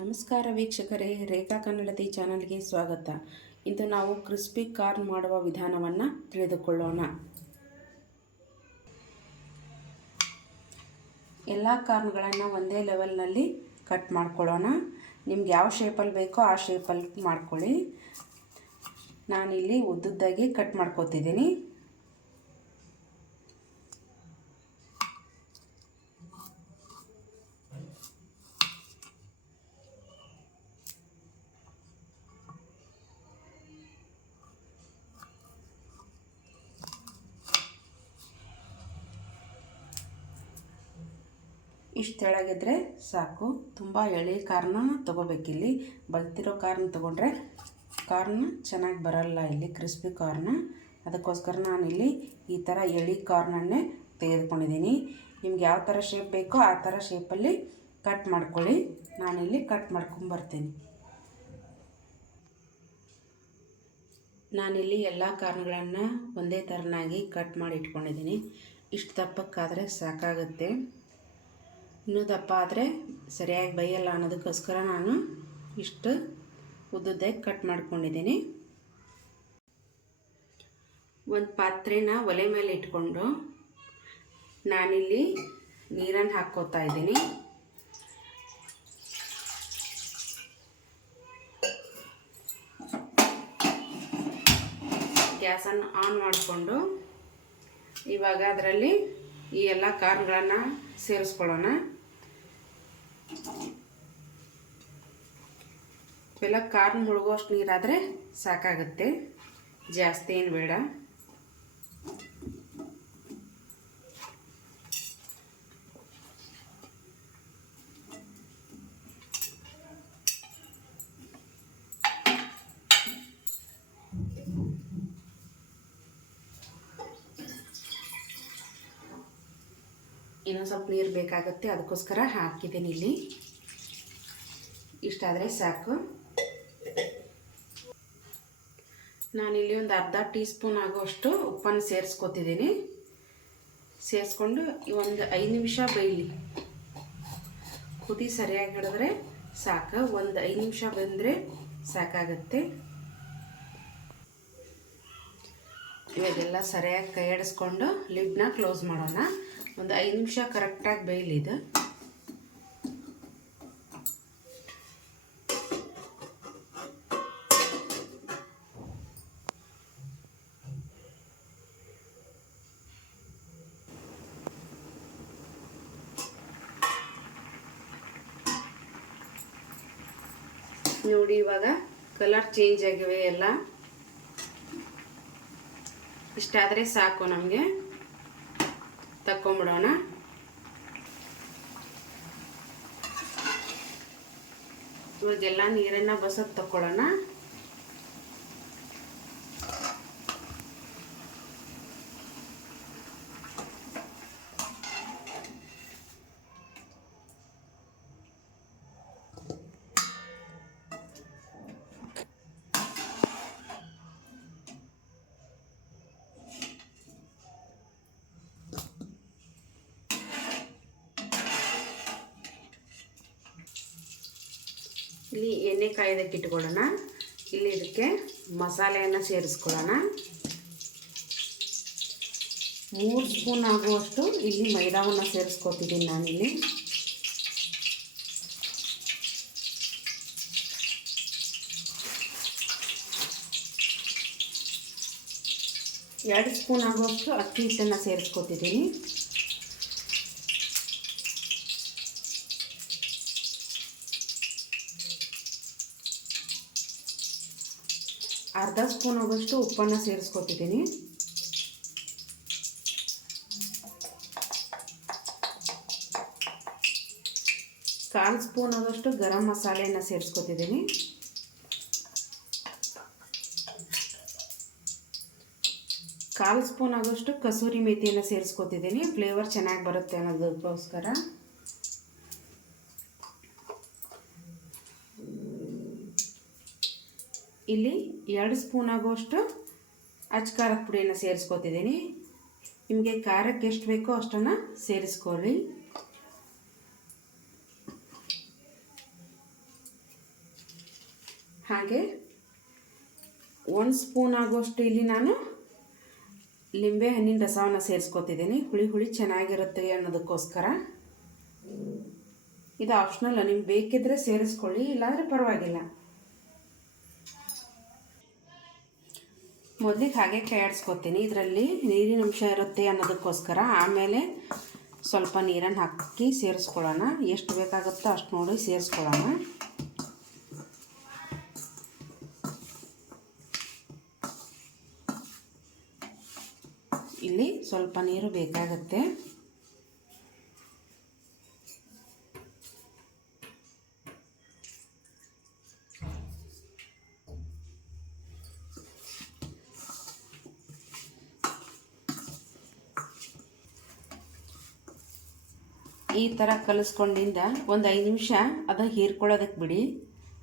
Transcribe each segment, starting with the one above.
ನಮಸ್ಕಾರ ವೀಕ್ಷಕರೇ, ರೇಖಾ ಕನ್ನಡತಿ ಚಾನಲ್ಗೆ ಸ್ವಾಗತ. ಇಂದು ನಾವು ಕ್ರಿಸ್ಪಿ ಕಾರ್ನ್ ಮಾಡುವ ವಿಧಾನವನ್ನು ತಿಳಿದುಕೊಳ್ಳೋಣ. ಎಲ್ಲ ಕಾರ್ನ್ಗಳನ್ನು ಒಂದೇ ಲೆವೆಲ್ನಲ್ಲಿ ಕಟ್ ಮಾಡ್ಕೊಳ್ಳೋಣ. ನಿಮ್ಗೆ ಯಾವ ಶೇಪಲ್ಲಿ ಬೇಕೋ ಆ ಶೇಪಲ್ಲಿ ಮಾಡ್ಕೊಳ್ಳಿ. ನಾನಿಲ್ಲಿ ಉದ್ದುದ್ದಾಗಿ ಕಟ್ ಮಾಡ್ಕೊತಿದ್ದೀನಿ. ಇಷ್ಟು ತೆಳಗಿದ್ರೆ ಸಾಕು. ತುಂಬ ಎಳೆ ಕಾರ್ನ ತೊಗೋಬೇಕಿಲ್ಲಿ. ಬಲ್ತಿರೋ ಕಾರ್ನ ತೊಗೊಂಡ್ರೆ ಕಾರ್ನ ಚೆನ್ನಾಗಿ ಬರಲ್ಲ ಇಲ್ಲಿ, ಕ್ರಿಸ್ಪಿ ಕಾರ್ನ. ಅದಕ್ಕೋಸ್ಕರ ನಾನಿಲ್ಲಿ ಈ ಥರ ಎಳೆ ಕಾರ್ನನ್ನೇ ತೆಗೆದುಕೊಂಡಿದ್ದೀನಿ. ನಿಮ್ಗೆ ಯಾವ ಥರ ಶೇಪ್ ಬೇಕೋ ಆ ಥರ ಶೇಪಲ್ಲಿ ಕಟ್ ಮಾಡ್ಕೊಳ್ಳಿ. ನಾನಿಲ್ಲಿ ಕಟ್ ಮಾಡ್ಕೊಂಬರ್ತೀನಿ. ನಾನಿಲ್ಲಿ ಎಲ್ಲ ಕಾರ್ನ್ಗಳನ್ನು ಒಂದೇ ಥರನಾಗಿ ಕಟ್ ಮಾಡಿ ಇಟ್ಕೊಂಡಿದ್ದೀನಿ. ಇಷ್ಟು ದಪ್ಪಕ್ಕಾದರೆ ಸಾಕಾಗುತ್ತೆ. ಇನ್ನೂ ದಪ್ಪ ಆದರೆ ಸರಿಯಾಗಿ ಬೇಯಲ್ಲ ಅನ್ನೋದಕ್ಕೋಸ್ಕರ ನಾನು ಇಷ್ಟು ಉದ್ದುದ್ದಾಗಿ ಕಟ್ ಮಾಡ್ಕೊಂಡಿದ್ದೀನಿ. ಒಂದು ಪಾತ್ರೆನ ಒಲೆ ಮೇಲೆ ಇಟ್ಕೊಂಡು ನಾನಿಲ್ಲಿ ನೀರನ್ನು ಹಾಕ್ಕೋತಾ ಇದ್ದೀನಿ. ಗ್ಯಾಸನ್ನು ಆನ್ ಮಾಡಿಕೊಂಡು ಇವಾಗ ಅದರಲ್ಲಿ ಈ ಎಲ್ಲ ಕಾರ್ನ್ಗಳನ್ನು ಸೇರಿಸ್ಕೊಳ್ಳೋಣ. ಇವೆಲ್ಲ ಕಾರ್ನ್ ಮುಳುಗೋಷ್ಟು ನೀರಾದರೆ ಸಾಕಾಗುತ್ತೆ, ಜಾಸ್ತಿ ಏನು ಬೇಡ. ಇನ್ನೊಂದು ಸ್ವಲ್ಪ ನೀರು ಬೇಕಾಗುತ್ತೆ, ಅದಕ್ಕೋಸ್ಕರ ಹಾಕಿದ್ದೀನಿ ಇಲ್ಲಿ. ಇಷ್ಟಾದರೆ ಸಾಕು. ನಾನಿಲ್ಲಿ ಒಂದು ಅರ್ಧ ಟೀ ಸ್ಪೂನ್ ಆಗೋಷ್ಟು ಉಪ್ಪನ್ನು ಸೇರಿಸ್ಕೊತಿದ್ದೀನಿ. ಸೇರಿಸ್ಕೊಂಡು ಒಂದು 5 ನಿಮಿಷ ಬೇಯಲಿ. ಕುದಿ ಸರಿಯಾಗಿ ಹಿಡಿದ್ರೆ ಸಾಕು. ಒಂದು 5 ನಿಮಿಷ ಬಂದರೆ ಸಾಕಾಗುತ್ತೆ. ಇವಾಗೆಲ್ಲ ಸರಿಯಾಗಿ ಕೈ ಆಡಿಸ್ಕೊಂಡು ಲಿಡ್ನ ಕ್ಲೋಸ್ ಮಾಡೋಣ. ಒಂದು 5 ನಿಮಿಷ ಕರೆಕ್ಟಾಗಿ ಬೇಯಲಿ ಇದು. ನೋಡಿ, ಇವಾಗ ಕಲರ್ ಚೇಂಜ್ ಆಗಿವೆ ಎಲ್ಲ. ಇಷ್ಟಾದರೆ ಸಾಕು, ನಮಗೆ ತಕ್ಕೊಂಬಿಡೋಣ. ಇವಾಗೆಲ್ಲ ನೀರನ್ನು ಬಸೋದು ತಕ್ಕೊಳ್ಳೋಣ. ಇಲ್ಲಿ ಎಣ್ಣೆ ಕಾಯೋದಕ್ಕೆ ಇಟ್ಕೊಳ್ಳೋಣ. ಇಲ್ಲಿ ಇದಕ್ಕೆ ಮಸಾಲೆಯನ್ನು ಸೇರಿಸ್ಕೊಳ್ಳೋಣ. 3 ಸ್ಪೂನ್ ಆಗುವಷ್ಟು ಇಲ್ಲಿ ಮೈದಾವನ್ನು ಸೇರಿಸ್ಕೊತಿದ್ದೀನಿ ನಾನಿಲ್ಲಿ. ಎರಡು ಸ್ಪೂನ್ ಆಗುವಷ್ಟು ಅಕ್ಕಿ ಹಿಟ್ಟನ್ನು ಸೇರಿಸ್ಕೊತಿದ್ದೀನಿ. ಅರ್ಧ ಸ್ಪೂನ್ ಆಗೋಷ್ಟು ಉಪ್ಪನ್ನು ಸೇರಿಸ್ಕೊತಿದ್ದೀನಿ. ಕಾಲು ಸ್ಪೂನ್ ಆಗೋಷ್ಟು ಗರಂ ಮಸಾಲೆಯನ್ನು ಸೇರಿಸ್ಕೊತಿದ್ದೀನಿ. ಕಾಲು ಸ್ಪೂನ್ ಆಗೋಷ್ಟು ಕಸೂರಿ ಮೇಥಿಯನ್ನು ಸೇರಿಸ್ಕೊತಿದ್ದೀನಿ. ಫ್ಲೇವರ್ ಚೆನ್ನಾಗಿ ಬರುತ್ತೆ ಅನ್ನೋದಕ್ಕೋಸ್ಕರ. ಇಲ್ಲಿ 2 ಸ್ಪೂನ್ ಆಗುವಷ್ಟು ಅಚ್ಕಾರದ ಪುಡಿಯನ್ನು ಸೇರಿಸ್ಕೊತಿದ್ದೀನಿ. ನಿಮಗೆ ಖಾರಕ್ಕೆ ಎಷ್ಟು ಬೇಕೋ ಅಷ್ಟನ್ನು ಸೇರಿಸ್ಕೊಳ್ಳಿ. ಹಾಗೆ 1 ಸ್ಪೂನ್ ಆಗುವಷ್ಟು ಇಲ್ಲಿ ನಾನು ಲಿಂಬೆ ಹಣ್ಣಿನ ರಸವನ್ನು ಸೇರಿಸ್ಕೊತಿದ್ದೀನಿ. ಹುಳಿ ಹುಳಿ ಚೆನ್ನಾಗಿರುತ್ತೆ ಅನ್ನೋದಕ್ಕೋಸ್ಕರ. ಇದು ಆಪ್ಷನಲ್, ನಿಮ್ಗೆ ಬೇಕಿದ್ರೆ ಸೇರಿಸ್ಕೊಳ್ಳಿ, ಇಲ್ಲಾಂದರೆ ಪರವಾಗಿಲ್ಲ. ಮೊದಲಿಗೆ ಹಾಗೆ ಕೈ ಆಡಿಸ್ಕೊತೀನಿ. ಇದರಲ್ಲಿ ನೀರಿನ ಅಂಶ ಇರುತ್ತೆ ಅನ್ನೋದಕ್ಕೋಸ್ಕರ. ಆಮೇಲೆ ಸ್ವಲ್ಪ ನೀರನ್ನು ಹಾಕಿ ಸೇರಿಸ್ಕೊಳ್ಳೋಣ. ಎಷ್ಟು ಬೇಕಾಗುತ್ತೋ ಅಷ್ಟು ನೋಡಿ ಸೇರಿಸ್ಕೊಳ್ಳೋಣ. ಇಲ್ಲಿ ಸ್ವಲ್ಪ ನೀರು ಬೇಕಾಗುತ್ತೆ. ಈ ಥರ ಕಲಿಸ್ಕೊಂಡಿಂದ ಒಂದು 5 ನಿಮಿಷ ಅದು ಹೀರ್ಕೊಳ್ಳೋದಕ್ಕೆ ಬಿಡಿ.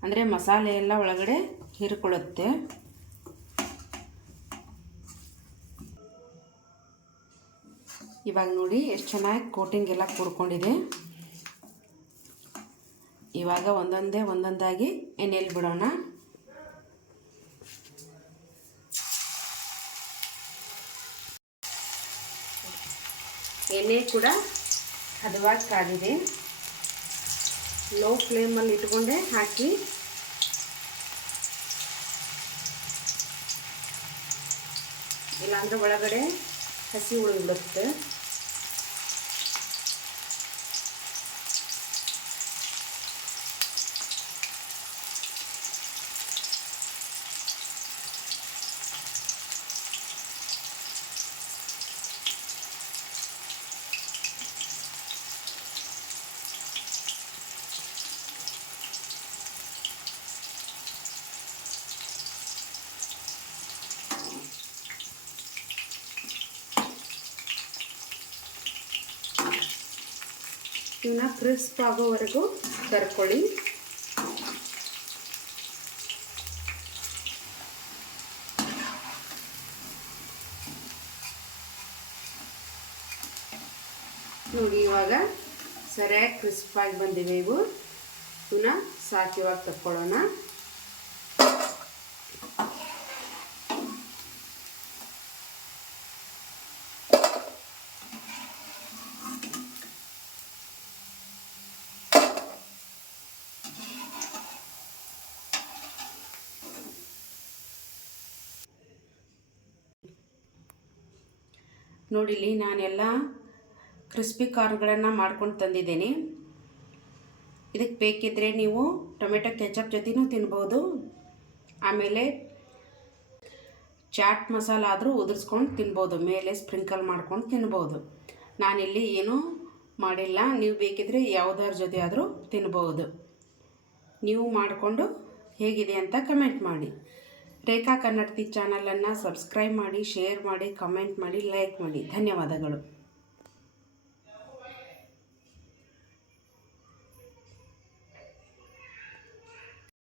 ಅಂದರೆ ಮಸಾಲೆ ಎಲ್ಲ ಒಳಗಡೆ ಹೀರ್ಕೊಳ್ಳುತ್ತೆ. ಇವಾಗ ನೋಡಿ ಎಷ್ಟು ಚೆನ್ನಾಗಿ ಕೋಟಿಂಗ್ ಎಲ್ಲ ಕೂಡ್ಕೊಂಡಿದೆ. ಇವಾಗ ಒಂದೊಂದಾಗಿ ಎಣ್ಣೆಯಲ್ಲಿ ಬಿಡೋಣ. ಎಣ್ಣೆ ಕೂಡ ಹದವಾಗಿ ಕಾದಿದೆ. ಲೋ ಫ್ಲೇಮಲ್ಲಿ ಇಟ್ಕೊಂಡೆ ಹಾಕಿ. ಇಲ್ಲಾಂದರೆ ಒಳಗಡೆ ಹಸಿ ಉಳಿಬಿಡುತ್ತೆ. ಇವನ್ನ ಕ್ರಿಸ್ಪ್ ಆಗೋವರೆಗೂ ಕರ್ಕೊಳ್ಳಿ. ನೋಡಿ ಇವಾಗ ಸರಿಯಾಗಿ ಕ್ರಿಸ್ಪ್ ಆಗಿ ಬಂದಿವೆ ಇವು. ಇವನ್ನ ಸಾಕು, ಇವಾಗ ತಕ್ಕೊಳ್ಳೋಣ. ನೋಡಿಲಿ, ನಾನೆಲ್ಲ ಕ್ರಿಸ್ಪಿ ಕಾರ್ನ್ಗಳನ್ನು ಮಾಡ್ಕೊಂಡು ತಂದಿದ್ದೇನೆ. ಇದಕ್ಕೆ ಬೇಕಿದ್ದರೆ ನೀವು ಟೊಮೆಟೊ ಕೆಚಪ್ ಜೊತೆನೂ ತಿನ್ಬೋದು. ಆಮೇಲೆ ಚಾಟ್ ಮಸಾಲ ಆದರೂ ಉದುರಿಸ್ಕೊಂಡು ತಿನ್ಬೋದು, ಮೇಲೆ ಸ್ಪ್ರಿಂಕಲ್ ಮಾಡ್ಕೊಂಡು ತಿನ್ಬೋದು. ನಾನಿಲ್ಲಿ ಏನೂ ಮಾಡಿಲ್ಲ. ನೀವು ಬೇಕಿದ್ರೆ ಯಾವುದರ ಜೊತೆ ಆದರೂ ತಿನ್ಬೋದು. ನೀವು ಮಾಡಿಕೊಂಡು ಹೇಗಿದೆ ಅಂತ ಕಮೆಂಟ್ ಮಾಡಿ. ರೇಖಾ ಕನ್ನಡತಿ ಚಾನಲನ್ನು ಸಬ್ಸ್ಕ್ರೈಬ್ ಮಾಡಿ, ಶೇರ್ ಮಾಡಿ, ಕಮೆಂಟ್ ಮಾಡಿ, ಲೈಕ್ ಮಾಡಿ. ಧನ್ಯವಾದಗಳು.